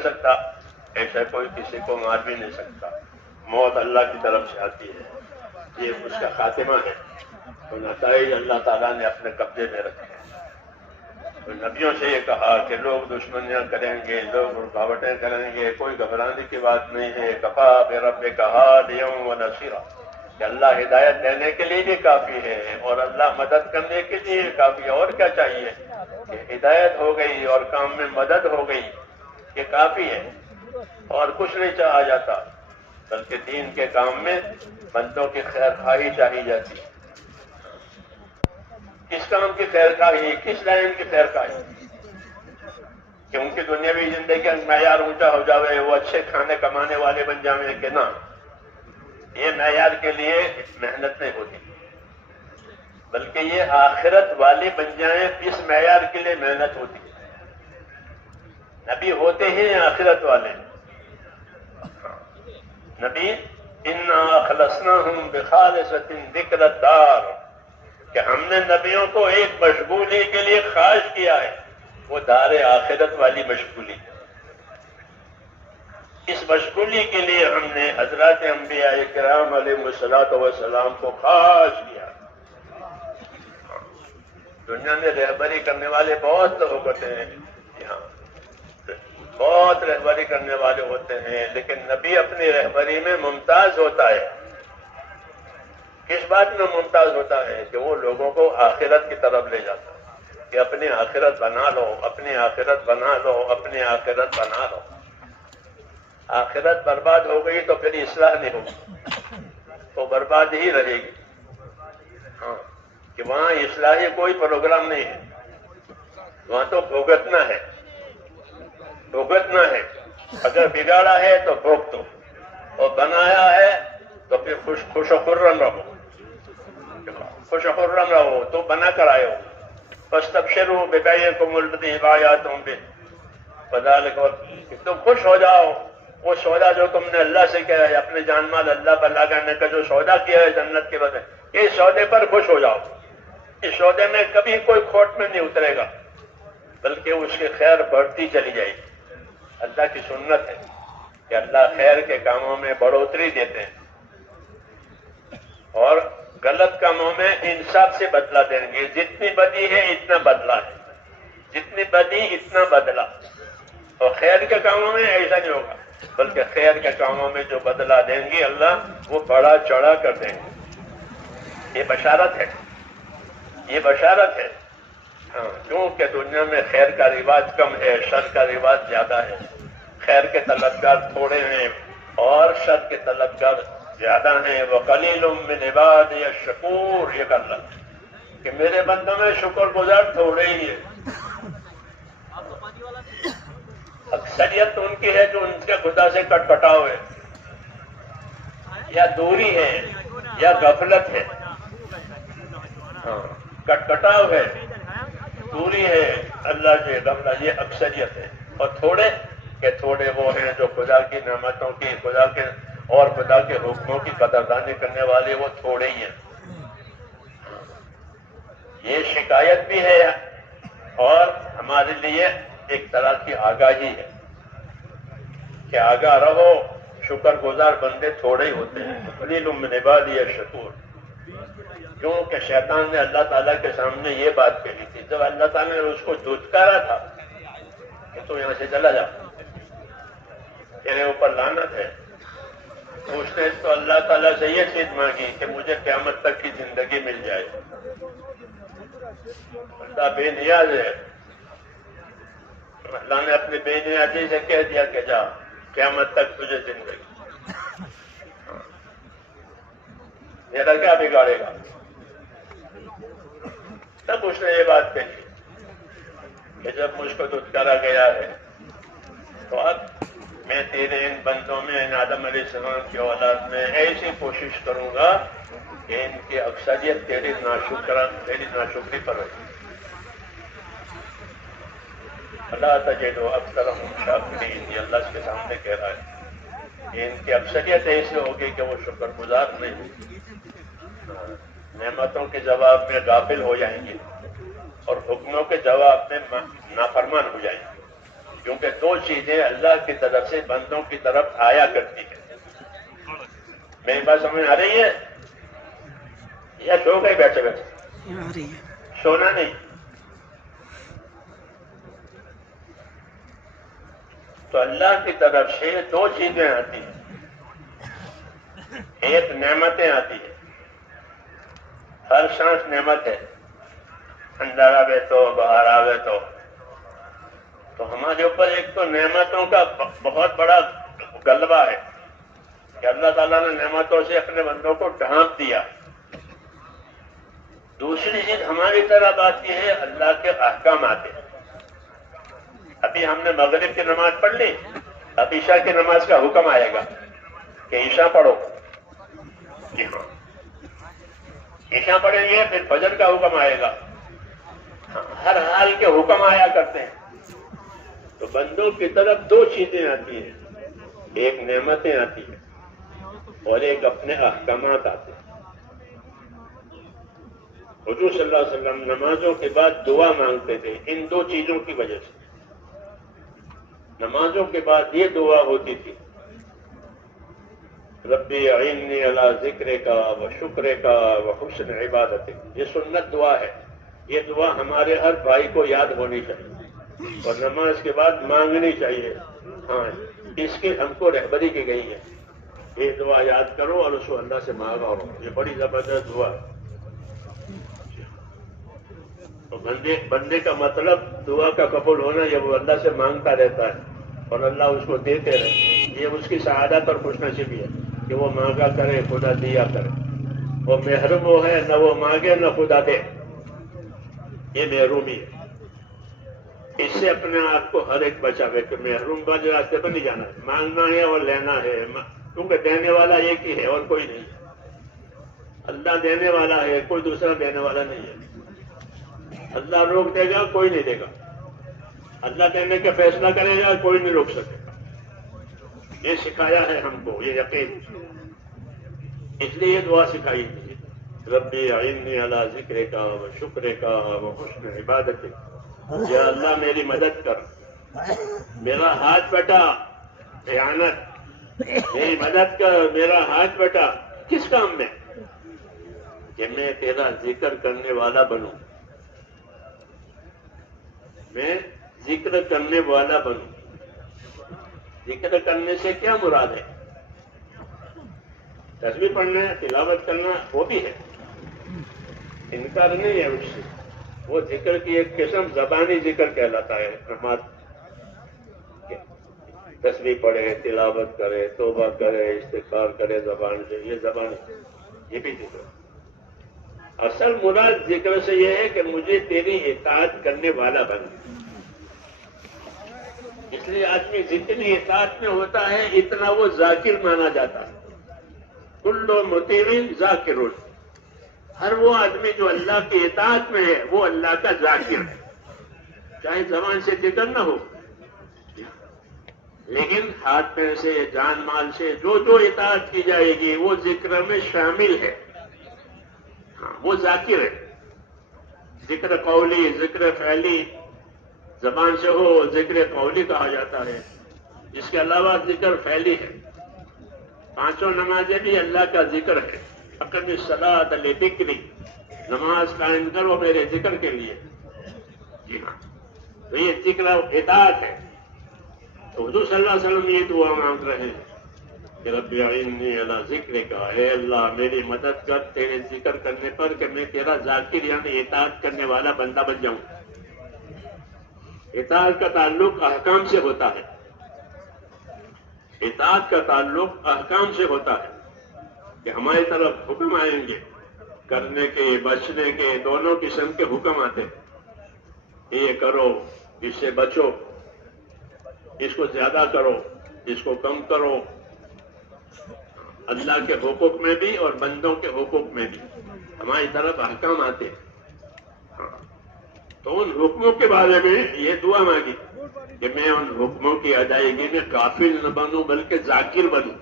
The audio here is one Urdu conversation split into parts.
کر سکتا، ایسا کوئی کسی کو مار بھی نہیں سکتا، موت اللہ کی طرف سے آتی ہے، یہ اس کا خاتمہ ہے، تو نتائج اللہ تعالیٰ نے اپنے قبضے میں رکھے ہیں۔ تو نبیوں سے یہ کہا کہ لوگ دشمنیاں کریں گے، لوگ رکاوٹیں کریں گے، کوئی گھبرانے کی بات نہیں ہے، کفا بربک ہادیا ونصیرا، کہ اللہ ہدایت دینے کے لیے بھی کافی ہے اور اللہ مدد کرنے کے لیے کافی ہے، اور کیا چاہیے؟ کہ ہدایت ہو گئی اور کام میں مدد ہو گئی، یہ کافی ہے، اور کچھ نہیں چاہا جاتا، بلکہ دین کے کام میں بندوں کی خیر خواہی چاہی جاتی ہے۔ کس کام کی خیر خواہی، کس لائن کی خیر خواہی؟ کہ ان کی دنیاوی زندگی کا معیار اونچا ہو جاوے، وہ اچھے کھانے کمانے والے بن جاویں، کہ نہ، یہ معیار کے لیے محنت نہیں ہوتی، بلکہ یہ آخرت والے بن جائیں، اس معیار کے لیے محنت ہوتی ہے۔ نبی ہوتے ہیں آخرت والے، نبی انا اخلصناہم بخالصۃ ذکر الدار، کہ ہم نے نبیوں کو ایک مشغولی کے لیے خاص کیا ہے، وہ دار آخرت والی مشغولی۔ اس مشغولی کے لیے ہم نے حضرات انبیاء کرام علیہ الصلوۃ والسلام کو خاص کیا۔ دنیا میں رہبری کرنے والے بہت لوگ ہوتے ہیں، یہاں بہت رہبری کرنے والے ہوتے ہیں، لیکن نبی اپنی رہبری میں ممتاز ہوتا ہے۔ کس بات میں ممتاز ہوتا ہے؟ کہ وہ لوگوں کو آخرت کی طرف لے جاتا ہے، کہ اپنی آخرت بنا لو، اپنی آخرت بنا لو، اپنی آخرت بنا لو۔ آخرت برباد ہو گئی تو پھر اصلاح نہیں ہوگی، تو برباد ہی رہے گی۔ ہاں، کہ وہاں اصلاحی کوئی پروگرام نہیں ہے، وہاں تو بھگتنا ہے، بھگتنا ہے۔ اگر بگاڑا ہے تو بھوگ دو، اور بنایا ہے تو پھر خوش و خرم رہو، خوش و خرم رہو، تو بنا کر آئے ہو۔ فاستبشروا ببیعکم الذی بایعتم بہ، فذلک، تم خوش ہو جاؤ، وہ سودا جو تم نے اللہ سے کیا ہے، اپنے جان مال اللہ پر لگانے کا جو سودا کیا ہے جنت کے بدلے، اس سودے پر خوش ہو جاؤ۔ اس سودے میں کبھی کوئی کھوٹ میں نہیں اترے گا، بلکہ اس کی خیر بڑھتی چلی جائے گی۔ اللہ کی سنت ہے کہ اللہ خیر کے کاموں میں بڑھوتری دیتے ہیں، اور غلط کاموں میں انصاف سے بدلہ دیں گے۔ جتنی بدی ہے اتنا بدلہ ہے، جتنی بدی اتنا بدلہ، اور خیر کے کاموں میں ایسا نہیں ہوگا، بلکہ خیر کے کاموں میں جو بدلہ دیں گے اللہ، وہ بڑا چڑھا کر دیں گے۔ یہ بشارت ہے، یہ بشارت ہے۔ ہاں، کیونکہ دنیا میں خیر کا رواج کم ہے، شر کا رواج زیادہ ہے۔ خیر کے طلبگار تھوڑے ہیں اور شر کے طلبگار زیادہ ہیں۔ وَقَلِيلٌ مِّنْ عِبَادِيَ الشَّكُورُ، یہ کر لگ کہ میرے بندوں میں شکر گزار تھوڑے ہی ہیں۔ اکثریت ان کی ہے جو ان کے خدا سے کٹ کٹاؤ ہے، یا دوری ہے، یا غفلت ہے۔ ہاں، کٹ کٹاؤ ہے، دوری ہے اللہ سے، غفلت، یہ اکثریت ہے۔ اور تھوڑے کہ تھوڑے وہ ہیں جو خدا کی نعمتوں کی، خدا کے اور خدا کے حکموں کی قدردانی کرنے والے، وہ تھوڑے ہی ہیں۔ یہ شکایت بھی ہے اور ہمارے لیے ایک طرح کی آگاہی ہے کہ آگاہ رہو، شکر گزار بندے تھوڑے ہی ہوتے ہیں۔ قلیل من عبادی الشکور، کیونکہ شیطان نے اللہ تعالیٰ کے سامنے یہ بات کہی تھی جب اللہ تعالیٰ نے اس کو دھتکارا تھا کہ تو یہاں سے چلا جا، تیرے اوپر لعنت ہے۔ اس نے تو اللہ تعالیٰ سے یہ چیز مانگی کہ مجھے قیامت تک کی زندگی مل جائے۔ اللہ بے نیاز ہے، اللہ نے اپنی بے نیازی سے کہہ دیا کہ جا، قیامت تک تجھے زندگی، میرا کیا بگاڑے گا؟ تب اس نے یہ بات کہی کہ جب مجھ کو دھتکارا گیا ہے تو اب میں تیرے ان بندوں میں، ان آدم علیہ السلام کی اولاد میں ایسی کوشش کروں گا کہ ان کی اکثریت تیری ناشکری پر ہوگی۔ اللہ تجد اکثرهم شاکرین، یہ اللہ اس کے سامنے کہہ رہا ہے کہ ان کی اکثریت ایسی ہوگی کہ وہ شکر گزار نہیں ہوگی، نعمتوں کے جواب میں غافل ہو جائیں گے اور حکموں کے جواب میں نافرمان ہو جائیں گے۔ کیونکہ دو چیزیں اللہ کی طرف سے بندوں کی طرف آیا کرتی ہیں. میری بات سمجھ آ رہی ہے یا سو گئے بیٹھے بیٹھے؟ آ رہی ہے. سونا نہیں. تو اللہ کی طرف سے دو چیزیں آتی ہیں. ایک نعمتیں آتی ہیں. ہر سانس نعمت ہے. اندر آوے تو باہر آوے تو ہمارے اوپر ایک تو نعمتوں کا بہت بڑا غلبہ ہے کہ اللہ تعالیٰ نے نعمتوں سے اپنے بندوں کو ڈھانپ دیا. دوسری چیز ہماری طرف آتی ہے اللہ کے احکام آتے ہیں. ابھی ہم نے مغرب کی نماز پڑھ لی, اب عشاء کی نماز کا حکم آئے گا کہ عشاء پڑھو. جی ہاں, عشاء پڑھیں گے پھر فجر کا حکم آئے گا. ہر حال کے حکم آیا کرتے ہیں. تو بندوں کی طرف دو چیزیں آتی ہیں, ایک نعمتیں آتی ہیں اور ایک اپنے احکامات آتے ہیں. حضور صلی اللہ علیہ وسلم نمازوں کے بعد دعا مانگتے تھے ان دو چیزوں کی وجہ سے. نمازوں کے بعد یہ دعا ہوتی تھی, ربی اعنی علی ذکرک و شکرک و حسن عبادتک. یہ سنت دعا ہے. یہ دعا ہمارے ہر بھائی کو یاد ہونی چاہیے اور نماز کے بعد مانگنی چاہیے. ہاں, اس کی ہم کو رہبری کی گئی ہے. یہ دعا یاد کرو اور اس کو اللہ سے مانگو. یہ بڑی زبردست دعا. تو بندے کا مطلب دعا کا قبول ہونا یہ وہ اللہ سے مانگتا رہتا ہے اور اللہ اس کو دیتے رہے. یہ اس کی سعادت اور خوش نصیبی ہے کہ وہ مانگا کرے خدا دیا کرے. وہ محروم وہ ہے, نہ وہ مانگے نہ خدا دے. یہ محرومی ہے. اس سے اپنے آپ کو ہر ایک بچاوے کہ محروم باز راستے پر نہیں جانا ہے. مانگنا ہے اور لینا ہے, کیونکہ دینے والا ایک ہی ہے اور کوئی نہیں. اللہ دینے والا ہے, کوئی دوسرا دینے والا نہیں ہے. اللہ روک دے گا, کوئی نہیں دے گا. اللہ دینے کا فیصلہ کرے گا, کوئی نہیں روک سکے گا. یہ سکھایا ہے ہم کو, یہ یقین. اس لیے یہ دعا سکھائی تھی, ربی اعنی علی ذکرک و شکرک و حسن عبادتک. یا اللہ میری مدد کر, میرا ہاتھ بیٹا خیانت, میری مدد کر, میرا ہاتھ بیٹا کس کام میں کہ میں تیرا ذکر کرنے والا بنوں. میں ذکر کرنے والا بنوں. ذکر کرنے سے کیا مراد ہے؟ تسبیح پڑھنا, تلاوت کرنا وہ بھی ہے, انکار نہیں ہے اس سے. وہ ذکر کی ایک قسم زبانی ذکر کہلاتا ہے. نماز تسبیح پڑھے, تلاوت کرے, توبہ کرے, استغفار کرے زبان سے, یہ زبان, یہ بھی ذکر. اصل مراد ذکر سے یہ ہے کہ مجھے تیری اطاعت کرنے والا بن. اس لیے آدمی جتنی اطاعت میں ہوتا ہے اتنا وہ ذاکر مانا جاتا ہے. کل مطیع ذاکر. ہر وہ آدمی جو اللہ کی اطاعت میں ہے وہ اللہ کا ذاکر ہے, چاہے زبان سے ذکر نہ ہو, لیکن ہاتھ پیر سے, جان مال سے جو اطاعت کی جائے گی وہ ذکر میں شامل ہے. ہاں, وہ ذاکر ہے. ذکر قولی, ذکر فعلی زبان سے ہو ذکر قولی کہا جاتا ہے. اس کے علاوہ ذکر فعلی ہے. پانچوں نمازیں بھی اللہ کا ذکر ہے. اقم الصلاۃ لذکری, نماز قائم کرو میرے ذکر کے لیے. جی ہاں, تو یہ ذکر اطاعت ہے. تو حضور صلی اللہ علیہ وسلم یہ دعا مانگ رہے ہیں کہ ربی اعنی علی ذکرک, اے اللہ میری مدد کر تیرے ذکر کرنے پر کہ میں تیرا ذاکر یعنی اطاعت کرنے والا بندہ بن جاؤں. اطاعت کا تعلق احکام سے ہوتا ہے. اطاعت کا تعلق احکام سے ہوتا ہے کہ ہماری طرف حکم آئیں گے کرنے کے, بچنے کے, دونوں قسم کے حکم آتے ہیں. یہ کرو, اس سے بچو, اس کو زیادہ کرو, اس کو کم کرو. اللہ کے حقوق میں بھی اور بندوں کے حقوق میں بھی ہماری طرف احکام آتے ہیں. تو ان حکموں کے بارے میں یہ دعا مانگی کہ میں ان حکموں کی ادائیگی میں غافل نہ بنوں بلکہ ذاکر بنوں.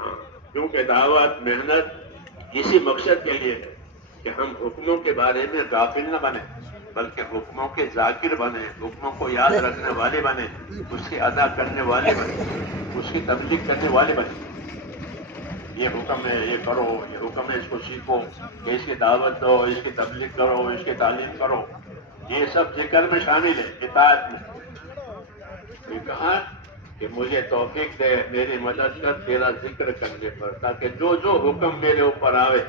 ہاں, کیونکہ دعوت محنت اسی مقصد کے لیے ہے کہ ہم حکموں کے بارے میں غافل نہ بنیں. بلکہ حکموں کے ذاکر بنے، حکموں کو یاد رکھنے والے بنے، اس کی ادا کرنے والے بنے، اس کی تبلیغ کرنے والے بنے۔ یہ حکم ہے، یہ کرو، یہ حکم ہے، اس کو سیکھو، اس کی دعوت دو، اس کی تبلیغ کرو، اس کی تعلیم کرو، یہ سب ذکر میں شامل ہے، اطاعت میں۔ یہ کہا کہ مجھے توفیق دے، میری مدد کر تیرا ذکر کرنے پر، تاکہ جو جو حکم میرے اوپر آوے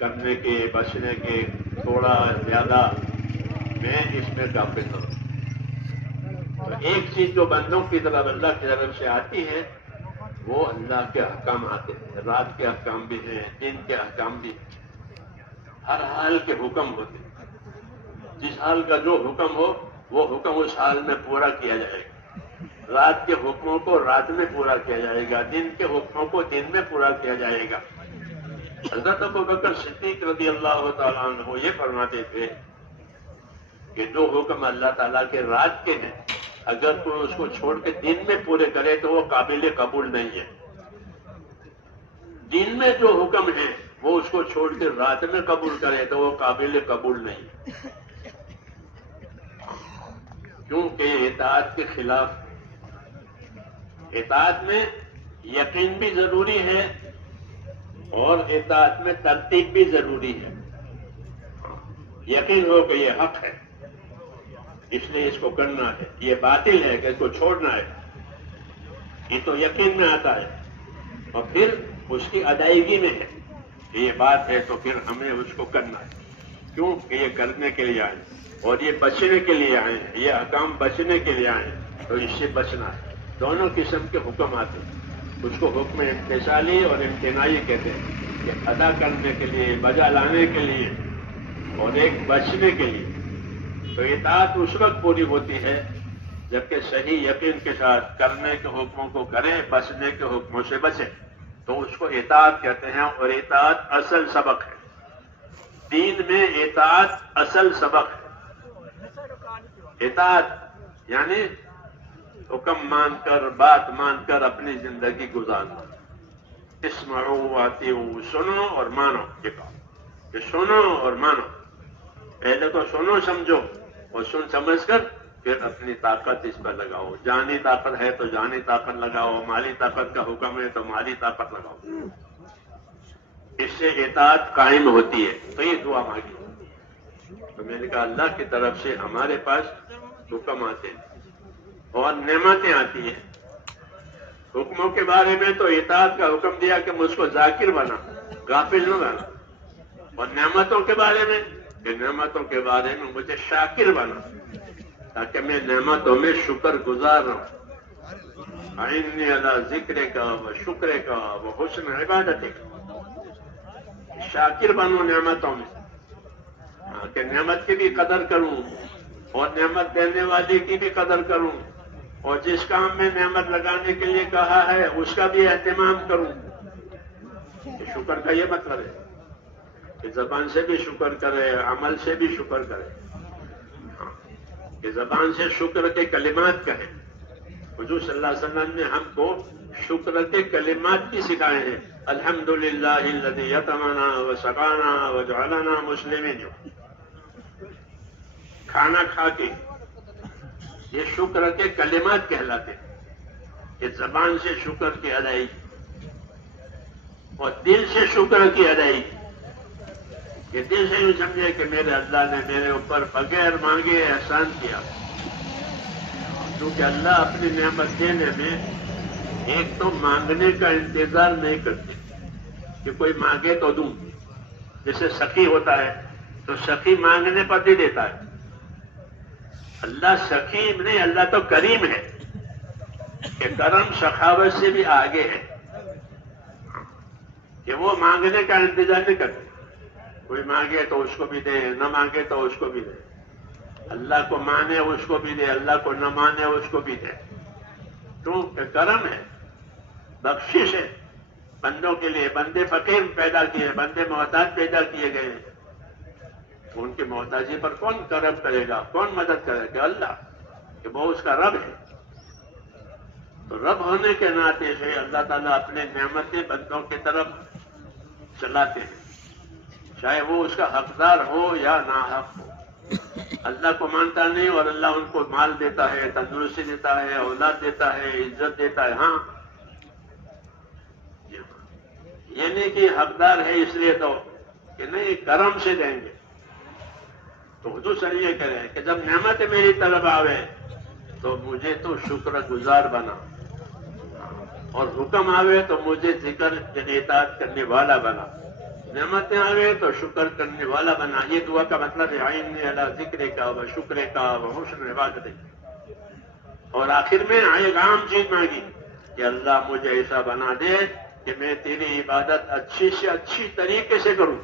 کرنے کے، بچنے کے، تھوڑا زیادہ، میں اس میں غافل نہ ہوں۔ تو ایک چیز جو بندوں کی طرف اللہ کی طرف سے آتی ہے وہ اللہ کے احکام آتے ہیں، رات کے احکام بھی ہیں، دن کے احکام بھی ہیں، ہر حال کے حکم ہوتے ہیں۔ جس حال کا جو حکم ہو وہ حکم اس حال میں پورا کیا جائے گا، رات کے حکموں کو رات میں پورا کیا جائے گا، دن کے حکموں کو دن میں پورا کیا جائے گا۔ حضرت ابوبکر صدیق رضی اللہ تعالیٰ عنہ یہ فرماتے تھے کہ جو حکم اللہ تعالیٰ کے رات کے ہیں اگر کوئی اس کو چھوڑ کے دن میں پورے کرے تو وہ قابل قبول نہیں ہے، دن میں جو حکم ہے وہ اس کو چھوڑ کے رات میں قبول کرے تو وہ قابل قبول نہیں ہے، کیونکہ اطاعت کے خلاف۔ اطاعت میں یقین بھی ضروری ہے اور اطاعت میں ترتیب بھی ضروری ہے۔ یقین ہو کہ یہ حق ہے اس لیے اس کو کرنا ہے، یہ باطل ہے کہ اس کو چھوڑنا ہے، یہ تو یقین میں آتا ہے، اور پھر اس کی ادائیگی میں ہے کہ یہ بات ہے تو پھر ہمیں اس کو کرنا ہے، کیوں کہ یہ کرنے کے لیے آئے اور یہ بچنے کے لیے آئے ہیں، یہ احکام بچنے کے لیے آئے ہیں تو اس سے بچنا ہے۔ دونوں قسم کے حکم آتے ہیں، اس کو حکم امتثالی اور امتناعی کہتے ہیں، کہ ادا کرنے کے لیے، بجا لانے کے لیے، اور ایک بچنے کے لیے۔ تو اطاعت اس وقت پوری ہوتی ہے جبکہ صحیح یقین کے ساتھ کرنے کے حکموں کو کرے، بچنے کے حکموں سے بچے، تو اس کو اطاعت کہتے ہیں، اور اطاعت اصل سبق ہے۔ دین میں اطاعت اصل سبق ہے۔ اطاعت یعنی حکم مان کر، بات مان کر اپنی زندگی گزارنا۔ اسمعوا واطیعوا، سنو اور مانو، یہ کہا کہ سنو اور مانو، پہلے تو سنو سمجھو اور سن سمجھ کر پھر اپنی طاقت اس پر لگاؤ، جانی طاقت ہے تو جانی طاقت لگاؤ، مالی طاقت کا حکم ہے تو مالی طاقت لگاؤ، اس سے اطاعت قائم ہوتی ہے۔ تو یہ دعا مانگی، تو میں نے کہا اللہ کی طرف سے ہمارے پاس حکم آتے ہیں اور نعمتیں آتی ہیں۔ حکموں کے بارے میں تو اطاعت کا حکم دیا کہ مجھ کو ذاکر بنا، غافل نہ بنا، اور نعمتوں کے بارے میں کہ نعمتوں کے بارے میں مجھے شاکر بنا، تاکہ میں نعمتوں میں شکر گزار رہوں۔ اعنی علی ذکرک و شکرک و حسن عبادتک، شاکر بنوں نعمتوں میں، کہ نعمت کی بھی قدر کروں اور نعمت دینے والے کی بھی قدر کروں، اور جس کام میں نعمت لگانے کے لیے کہا ہے اس کا بھی اہتمام کروں۔ شکر کا یہ مطلب ہے کہ زبان سے بھی شکر کرے، عمل سے بھی شکر کرے، کہ زبان سے شکر کے کلمات کہیں۔ حضور صلی اللہ علیہ وسلم نے ہم کو شکر کے کلمات بھی سکھائے ہیں، الحمدللہ الذی یطعمنا وسقانا وجعلنا مسلمین۔ کھانا کھا کے یہ شکر کے کلمات کہلاتے ہیں، کہ زبان سے شکر کی ادائیگی اور دل سے شکر کی ادائیگی، کہ دل سے یوں سمجھے کہ میرے اللہ نے میرے اوپر بغیر مانگے احسان کیا، کیونکہ اللہ اپنی نعمت دینے میں ایک تو مانگنے کا انتظار نہیں کرتے کہ کوئی مانگے تو دوں، جیسے سخی ہوتا ہے تو سخی مانگنے پر دے دیتا ہے، اللہ سخی نہیں، اللہ تو کریم ہے، کہ کرم سخاوت سے بھی آگے ہے، کہ وہ مانگنے کا انتظار نہیں کرتے، کوئی مانگے تو اس کو بھی دے، نہ مانگے تو اس کو بھی دے، اللہ کو مانے اس کو بھی دے، اللہ کو نہ مانے اس کو بھی دے، کیونکہ کرم ہے، بخشش ہے بندوں کے لیے۔ بندے فقیر پیدا کیے، بندے محتاج پیدا کیے گئے ہیں، ان کی محتاجی پر کون کرم کرے گا، کون مدد کرے گا؟ اللہ، کہ وہ اس کا رب ہے۔ تو رب ہونے کے ناطے سے اللہ تعالیٰ اپنے نعمتیں بندوں کی طرف چلاتے ہیں، چاہے وہ اس کا حقدار ہو یا ناحق ہو۔ اللہ کو مانتا نہیں اور اللہ ان کو مال دیتا ہے، تندرستی دیتا ہے، اولاد دیتا ہے، عزت دیتا ہے، ہاں یہ نہیں کہ حقدار ہے اس لیے تو کہ نہیں کرم سے دیں گے. تو حضور صلی اللہ علیہ وسلم یہ کہہ رہے ہیں کہ جب نعمت میری طرف آوے تو مجھے تو شکر گزار بنا، اور حکم آوے تو مجھے ذکر اطاعت کرنے والا بنا. نعمتیں آوے تو شکر کرنے والا بنا. یہ دعا کا مطلب ہے عینی علی ذکر کا و شکر کا و حسن عبادت. اور آخر میں ایک عام چیز مانگی کہ اللہ مجھے ایسا بنا دے کہ میں تیری عبادت اچھی سے اچھی طریقے سے کروں.